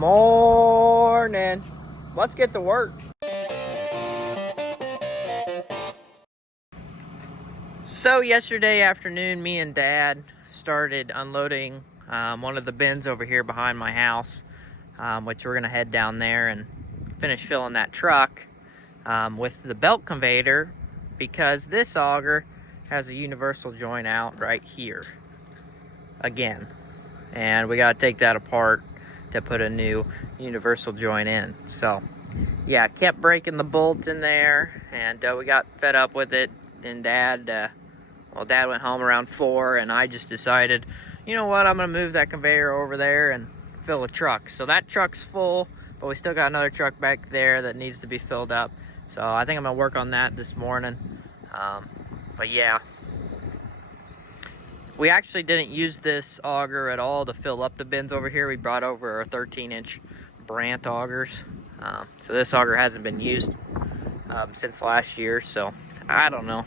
Morning. Let's get to work. So yesterday afternoon, me and Dad started unloading one of the bins over here behind my house, which we're gonna head down there and finish filling that truck with the belt conveyor, because this auger has a universal joint out right here again, and we got to take that apart to put a new universal joint in. So yeah, kept breaking the bolts in there, and we got fed up with it. And Dad went home around 4, and I just decided, you know what, I'm gonna move that conveyor over there and fill a truck. So that truck's full, but we still got another truck back there that needs to be filled up. So I think I'm gonna work on that this morning. But yeah, we actually didn't use this auger at all to fill up the bins over here. We brought over our 13-inch Brandt augers. So this auger hasn't been used since last year, so I don't know.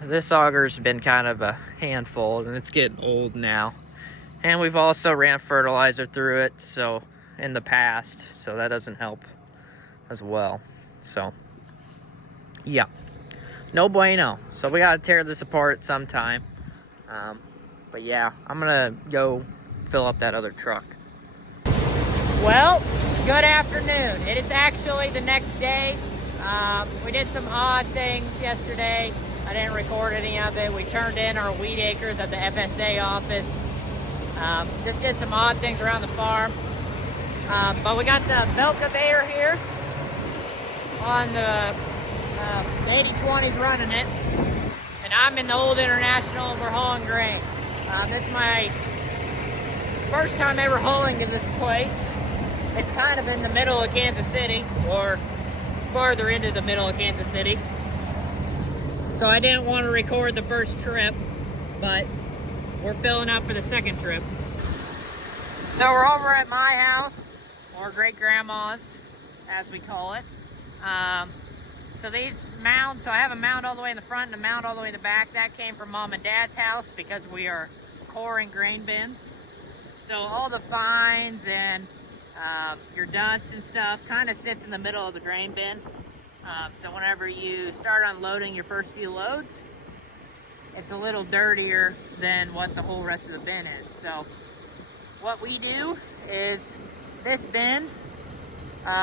This auger's been kind of a handful, and it's getting old now. And we've also ran fertilizer through it so in the past, so that doesn't help as well. So yeah, no bueno. So we gotta tear this apart sometime. But yeah, I'm gonna go fill up that other truck. Well, good afternoon. It is actually the next day. We did some odd things yesterday. I didn't record any of it. We turned in our wheat acres at the FSA office. Just did some odd things around the farm. But we got the belt conveyor here on the 8020s running it. And I'm in the old International, and we're hauling grain. This is my first time ever hauling in this place. It's kind of in the middle of Kansas City, or farther into the middle of Kansas City. So I didn't want to record the first trip, but we're filling up for the second trip. So we're over at my house, or great-grandma's, as we call it. So these mounds, so I have a mound all the way in the front and a mound all the way in the back. That came from Mom and Dad's house because we are coring grain bins. So all the fines and your dust and stuff kind of sits in the middle of the grain bin. So whenever you start unloading your first few loads, it's a little dirtier than what the whole rest of the bin is. So what we do is this bin,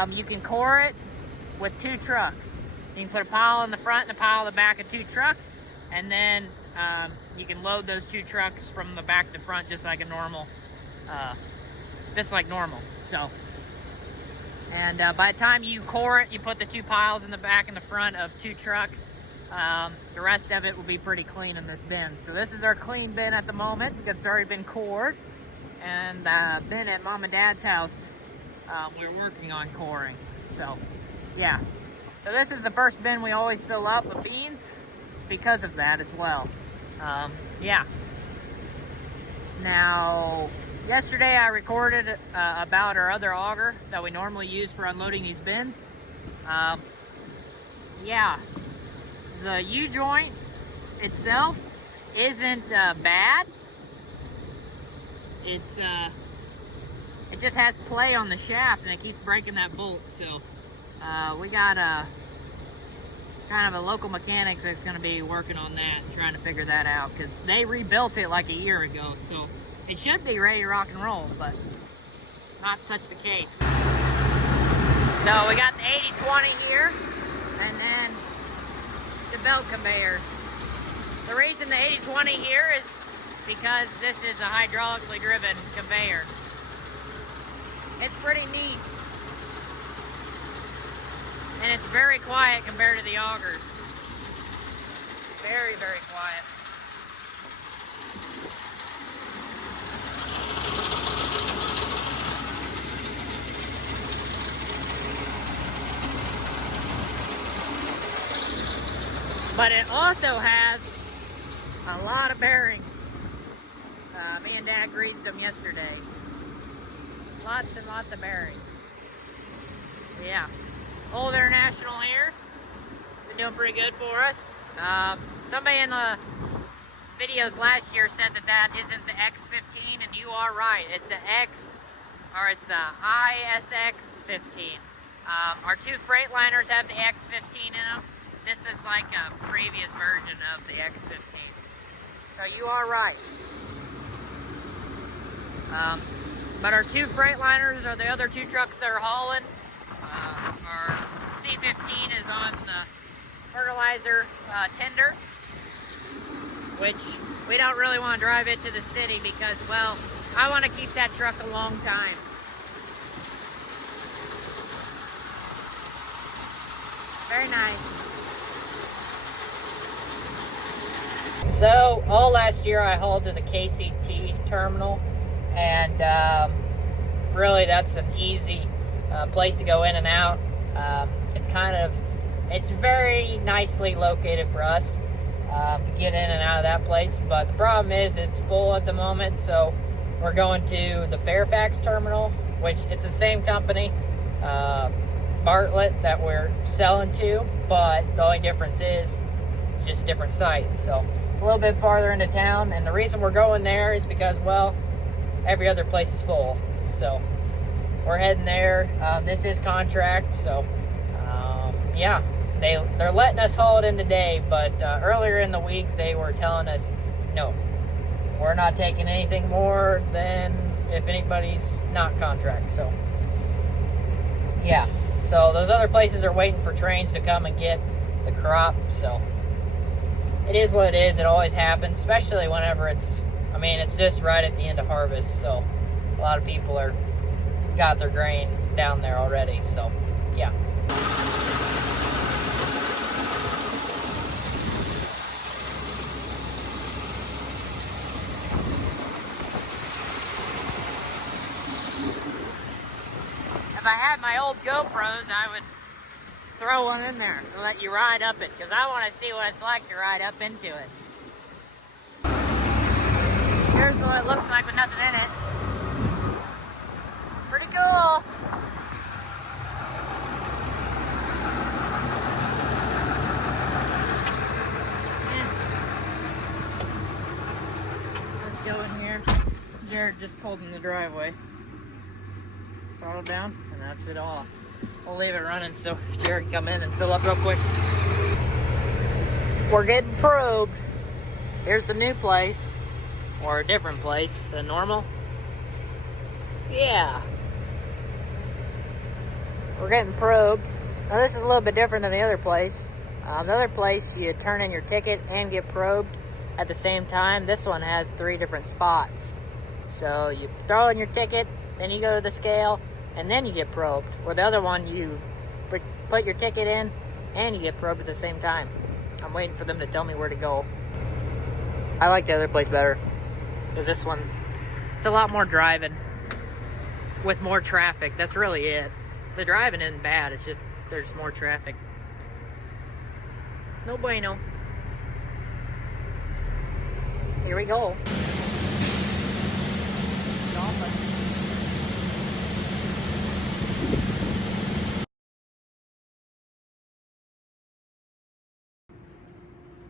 you can core it with 2 trucks. You can put a pile in the front and a pile in the back of 2 trucks, and then you can load those 2 trucks from the back to front just like a normal, So, and by the time you core it, you put the 2 piles in the back and the front of 2 trucks. The rest of it will be pretty clean in this bin. So this is our clean bin at the moment because it's already been cored. And the bin at Mom and Dad's house, we're working on coring. So yeah. So this is the first bin we always fill up with beans because of that as well. Yeah. Now, yesterday I recorded about our other auger that we normally use for unloading these bins. Yeah, the U-joint itself isn't bad. It just has play on the shaft and it keeps breaking that bolt. So we got kind of a local mechanic that's going to be working on that, trying to figure that out, because they rebuilt it like a year ago, so it should be ready to rock and roll, but not such the case. So we got the 8020 here, and then the belt conveyor. The reason the 8020 here is because this is a hydraulically driven conveyor. It's pretty neat. And it's very quiet compared to the augers. Very, very quiet. But it also has a lot of bearings. Me and Dad greased them yesterday. Lots and lots of bearings. Yeah. Old International here. Been doing pretty good for us. Somebody in the videos last year said that that isn't the X15, and you are right. It's the or it's the ISX-15. Our two Freightliners have the X-15 in them. This is like a previous version of the X-15. So you are right. But our two Freightliners are the other two trucks that are hauling. Our C-15 is on the fertilizer tender, which we don't really want to drive it to the city because, well, I want to keep that truck a long time. Very nice. So, all last year I hauled to the KCT terminal, and really that's an easy place to go in and out. It's very nicely located for us to get in and out of that place, but the problem is it's full at the moment, so we're going to the Fairfax terminal, which it's the same company, Bartlett, that we're selling to, but the only difference is it's just a different site. So it's a little bit farther into town, and the reason we're going there is because, well, every other place is full. So we're heading there. This is contract, so yeah, they're letting us haul it in today, but earlier in the week they were telling us, no, we're not taking anything more than if anybody's not contract. So yeah, so those other places are waiting for trains to come and get the crop. So it is what it is. It always happens, especially whenever it's just right at the end of harvest, so a lot of people got their grain down there already. So yeah. If I had my old GoPros, I would throw one in there and let you ride up it, because I want to see what it's like to ride up into it. Here's what it looks like with nothing in it. Pretty cool. Let's go in here. Jared just pulled in the driveway. Throttle down, and that's it off. We'll leave it running so Jared can come in and fill up real quick. We're getting probed. Here's the new place, or a different place than normal. Yeah. We're getting probed. Now this is a little bit different than the other place. The other place you turn in your ticket and get probed at the same time. This one has 3 different spots. So you throw in your ticket, then you go to the scale, and then you get probed. Where the other one, you put your ticket in and you get probed at the same time. I'm waiting for them to tell me where to go. I like the other place better, because this one, it's a lot more driving with more traffic. That's really it. The driving isn't bad, it's just there's more traffic. No bueno. Here we go.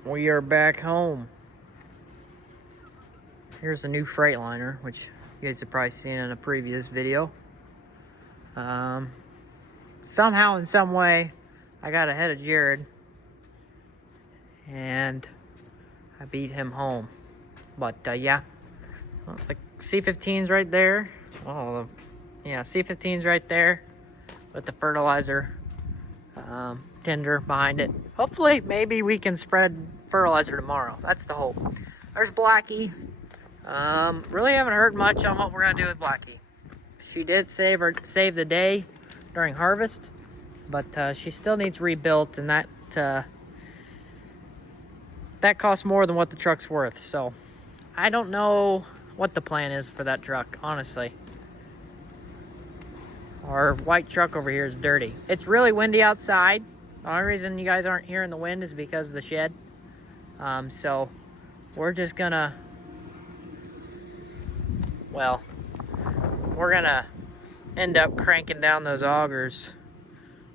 We are back home. Here's the new Freightliner, which you guys have probably seen in a previous video. Somehow, in some way, I got ahead of Jared, and I beat him home. But yeah, well, the C-15's right there. Oh, yeah, C-15's right there with the fertilizer tender behind it. Hopefully, maybe we can spread fertilizer tomorrow. That's the hope. There's Blackie. Really haven't heard much on what we're gonna do with Blackie. She did save the day during harvest, but she still needs rebuilt, and that costs more than what the truck's worth. So I don't know what the plan is for that truck, honestly. Our white truck over here is dirty. It's really windy outside. The only reason you guys aren't hearing the wind is because of the shed. So we're just gonna, well, we're gonna end up cranking down those augers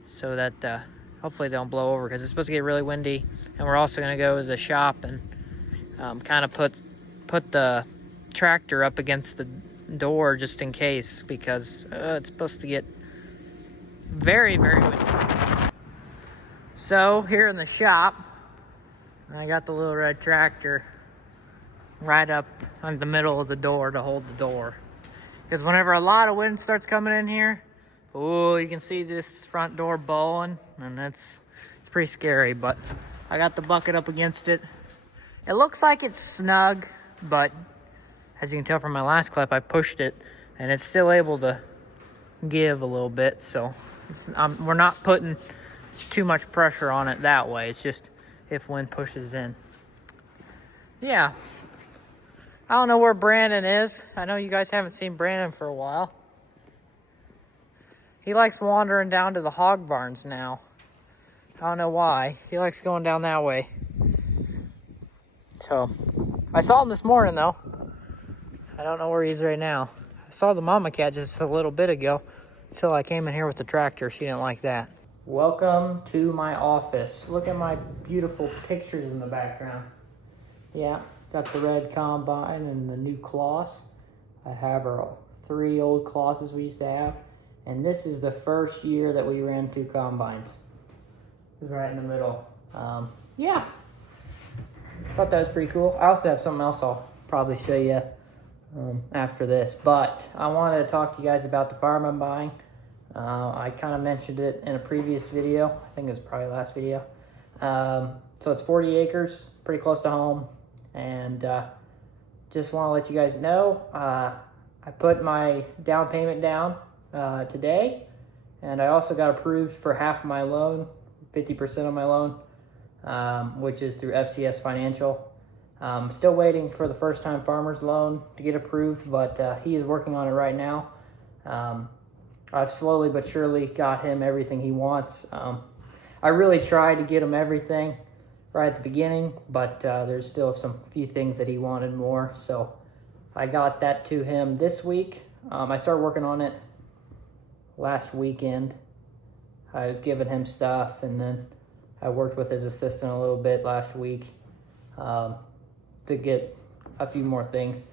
so that hopefully they don't blow over, because it's supposed to get really windy. And we're also gonna go to the shop and kind of put the tractor up against the door just in case, because it's supposed to get very, very windy. So here in the shop, I got the little red tractor right up on the middle of the door to hold the door. Because whenever a lot of wind starts coming in here, oh, you can see this front door bowing, and it's pretty scary. But I got the bucket up against it. It looks like it's snug, but as you can tell from my last clip, I pushed it, and it's still able to give a little bit. So we're not putting too much pressure on it that way. It's just if wind pushes in. Yeah. I don't know where Brandon is. I know you guys haven't seen Brandon for a while. He likes wandering down to the hog barns now. I don't know why. He likes going down that way. So, I saw him this morning though. I don't know where he's right now. I saw the mama cat just a little bit ago until I came in here with the tractor. She didn't like that. Welcome to my office. Look at my beautiful pictures in the background. Yeah, got the red combine and the new cloths. I have our 3 old cloths we used to have. And this is the first year that we ran 2 combines. It was right in the middle. Yeah. Thought that was pretty cool. I also have something else I'll probably show you after this. But I wanted to talk to you guys about the farm I'm buying. I kind of mentioned it in a previous video. I think it was probably the last video. So it's 40 acres, pretty close to home. And just want to let you guys know, I put my down payment down today. And I also got approved for half of my loan, 50% of my loan, which is through FCS Financial. Still waiting for the first-time farmer's loan to get approved, but he is working on it right now. I've slowly but surely got him everything he wants. I really tried to get him everything right at the beginning, but there's still some few things that he wanted more. So I got that to him this week. I started working on it last weekend. I was giving him stuff, and then I worked with his assistant a little bit last week to get a few more things.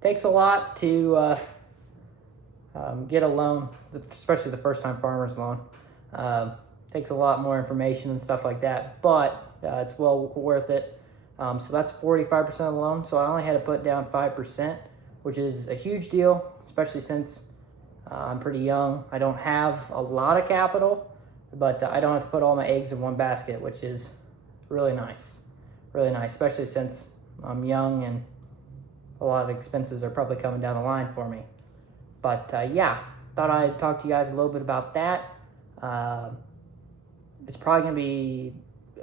Takes a lot to get a loan, especially the first-time farmer's loan. Takes a lot more information and stuff like that, but it's well worth it. So that's 45% of the loan, so I only had to put down 5%, which is a huge deal, especially since I'm pretty young. I don't have a lot of capital, but I don't have to put all my eggs in one basket, which is really nice. Really nice, especially since I'm young and a lot of expenses are probably coming down the line for me. But yeah, thought I'd talk to you guys a little bit about that. It's probably going to be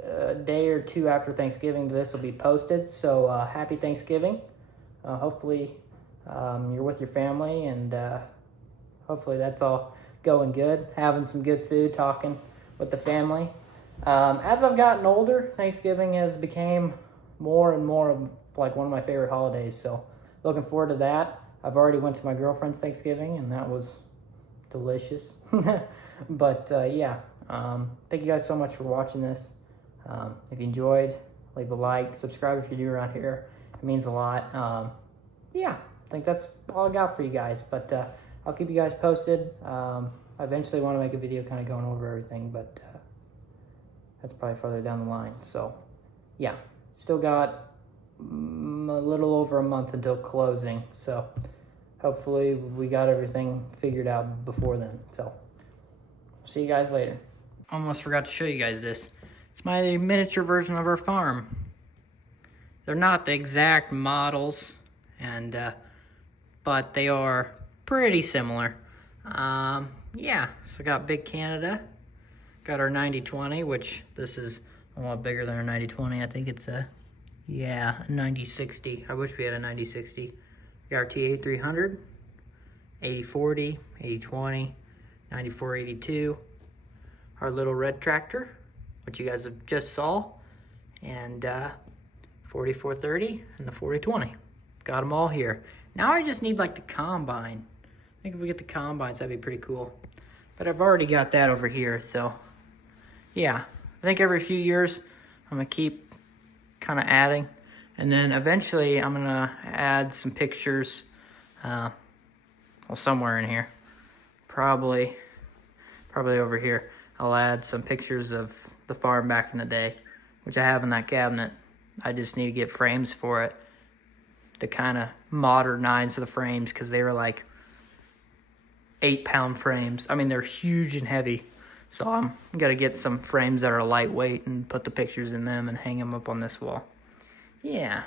a day or 2 after Thanksgiving this will be posted. So happy Thanksgiving. Hopefully you're with your family, and hopefully that's all going good. Having some good food, talking with the family. As I've gotten older, Thanksgiving has become more and more of like one of my favorite holidays. So looking forward to that. I've already went to my girlfriend's Thanksgiving, and that was delicious. But yeah, thank you guys so much for watching this. If you enjoyed, leave a like, subscribe if you're new around here. It means a lot. Yeah, I think that's all I got for you guys. But I'll keep you guys posted. I eventually want to make a video kind of going over everything, but that's probably further down the line. So yeah, still got a little over a month until closing. So hopefully we got everything figured out before then. So see you guys later. Almost forgot to show you guys this. It's my miniature version of our farm. They're not the exact models, and but they are pretty similar. Yeah, so got Big Canada. Got our 90-20, which this is a lot bigger than our 90-20. I think it's a 90-60. I wish we had a 90-60. Got our TA300, 80-40, 80-20, 94-82. Our little red tractor, which you guys have just saw, and 44-30 and the 40-20. Got them all here. Now I just need like the combine. I think if we get the combines, that'd be pretty cool. But I've already got that over here, so yeah. I think every few years I'm gonna keep kind of adding, and then eventually I'm gonna add some pictures Well, somewhere in here. Probably over here. I'll add some pictures of the farm back in the day, which I have in that cabinet. I just need to get frames for it to kind of modernize the frames, because they were like 8-pound frames. I mean, they're huge and heavy. So I'm gonna get some frames that are lightweight and put the pictures in them and hang them up on this wall. Yeah.